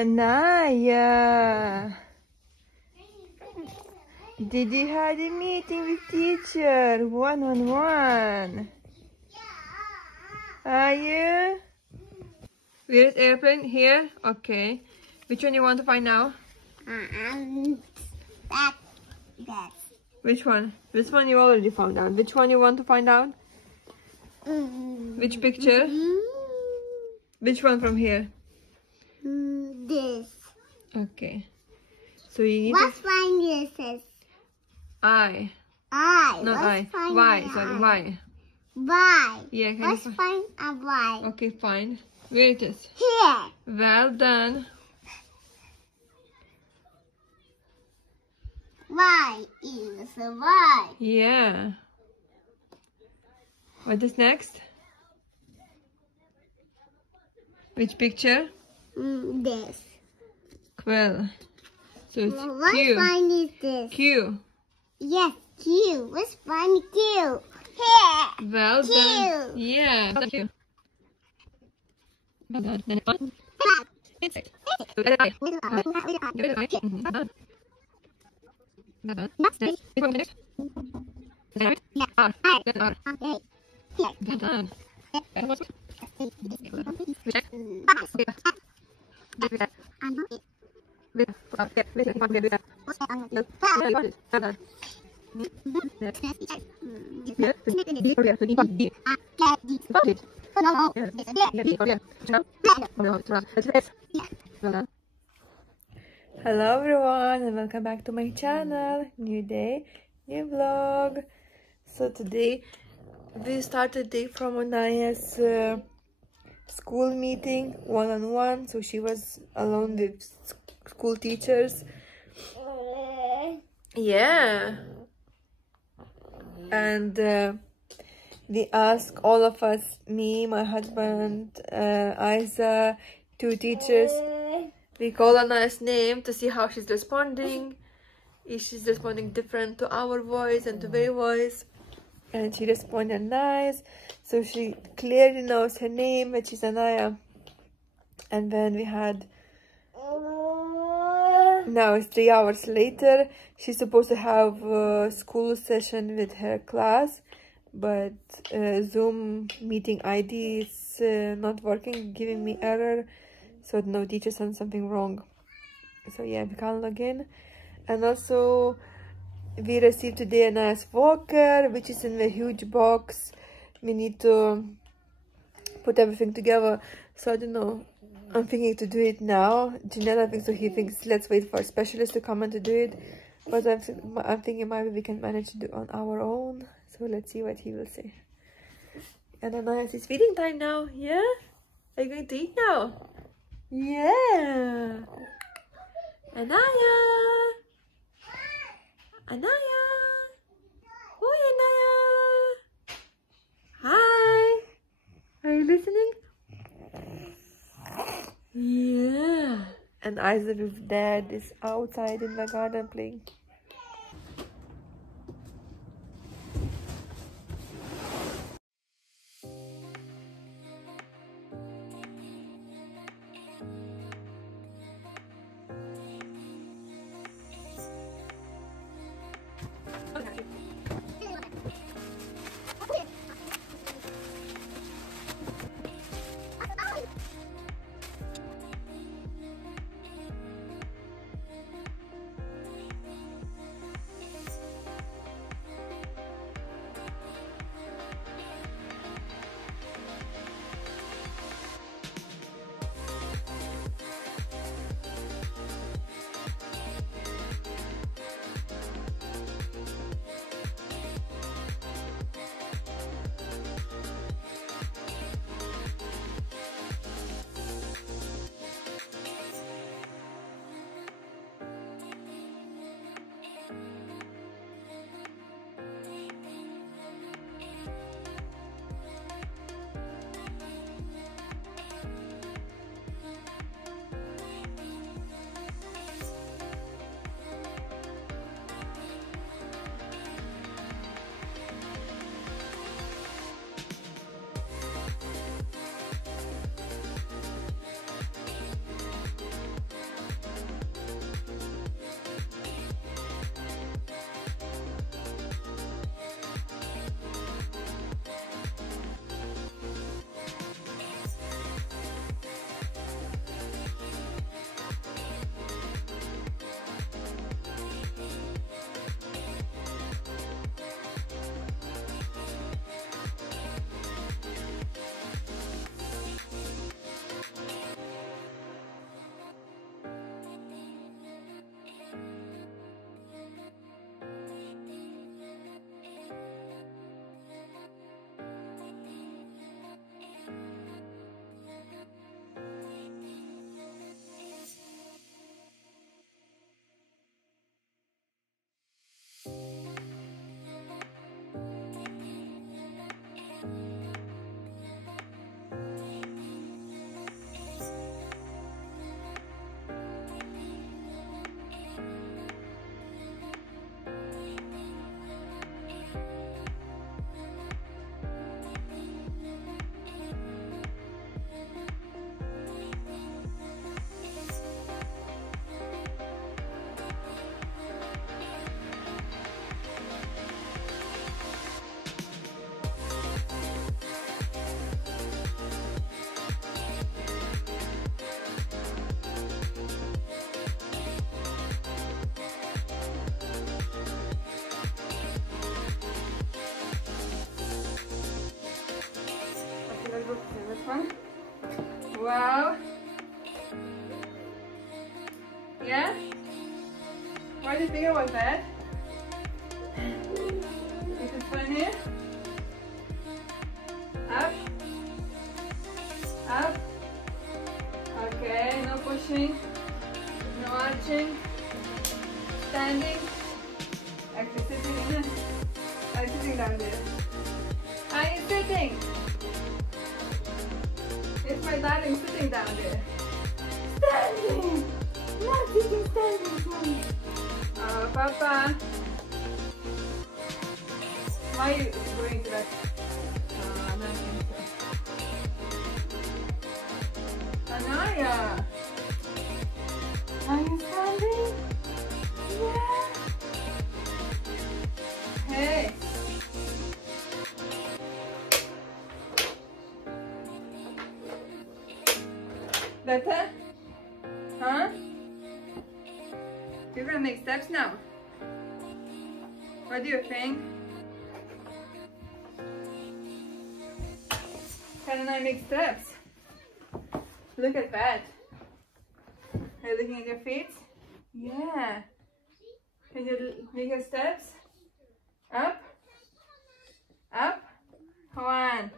Anaya, did you have a meeting with teacher one-on-one? Are you? Where is airplane? Here? Okay. Which one you want to find now? That. Which one? This one you already found out. Which one you want to find out? Which picture? Which one from here? This. Okay. So you need What's to... fine this is? I. I. Not I. Fine Y. Sorry, Y. Y. Yeah, can What's you... fine a Y? Okay, fine. Where it is? Here. Well done. Y is a Y. Yeah. What is next? Which picture? This. Quill. So it's What Q. fine is this? Q. Yes, Q. What's fine Q? Here. Well Q. done. Yeah. Q. Well done. Then it's fine. Insect. So that's I. Give it a I. Well done. Next. Which one next? Then R. Then R. Well done. And what's it? Hello everyone and welcome back to my channel. New day, new vlog. So today we started day from Anaya's school meeting one-on-one. So she was alone with school teachers. Yeah. And we asked all of us, me, my husband, Isa, two teachers. We call Anaya's name to see how she's responding. If she's responding different to our voice and to their voice. And she responded nice. So she clearly knows her name, which is Anaya. And then we had... Now it's 3 hours later. She's supposed to have a school session with her class. But Zoom meeting ID is not working, giving me error. So no teacher sent something wrong. So yeah, we can't log in. And also we received today a nice walker, which is in a huge box. We need to put everything together. So I don't know. I'm thinking to do it now. Janella thinks so. He thinks let's wait for a specialist to come and to do it. But I'm thinking maybe we can manage to do it on our own. So let's see what he will say. And Anaya, it's feeding time now. Yeah? Are you going to eat now? Yeah. Anaya. Anaya. Oh, Anaya. Hi. Are you listening? Yeah. And Isaac's dad is outside in the garden playing. Yeah? Why do you think about that? Is it funny? Up. Up. Okay, no pushing. No arching. Standing. Actually sitting in it. I'm sitting down there. Are you sitting? It's my darling sitting down there. Standing! Not sitting, standing. Oh, Papa. Why are you going to that? Anaya! Are you standing? Yeah! Hey! Better? Huh? You're gonna make steps now. What do you think? Can I make steps? Look at that. Are you looking at your feet? Yeah. Can you make your steps? Up? Up? Come on.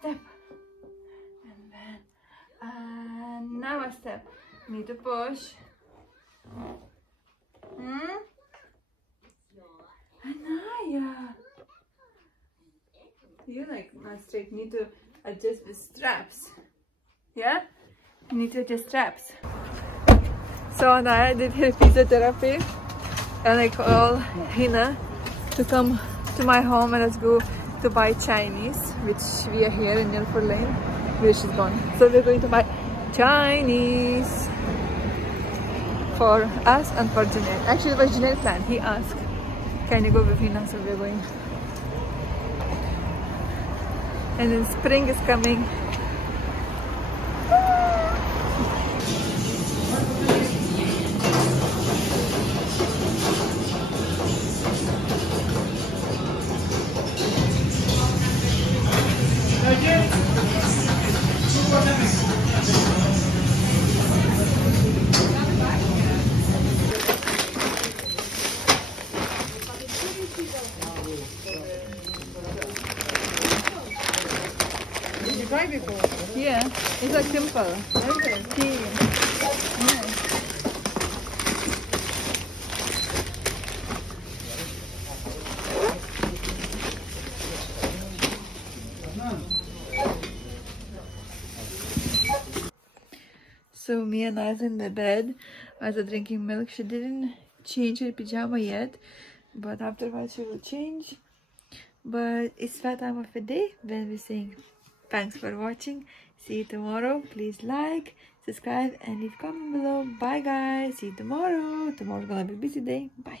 Step. And then now a step. Need to push. Anaya. You like not straight. Need to adjust the straps. Yeah? You need to adjust straps. So Anaya did her physiotherapy and I called Hina to come to my home and let's go to buy Chinese, which we are here in Milford Lane, where she's gone. So we're going to buy Chinese for us and for Jeanette. Actually, it was Jeanette's plan. He asked, can you go with Hina? So we're going. And then spring is coming. Did you try before? Yeah, it's like simple. Okay. Yeah. So me and Naya's in the bed. I was drinking milk. She didn't change her pajama yet, but after a while she will change. But it's that time of the day when we're saying thanks for watching. See you tomorrow. Please like, subscribe, and leave a comment below. Bye guys. See you tomorrow. Tomorrow's gonna be a busy day. Bye.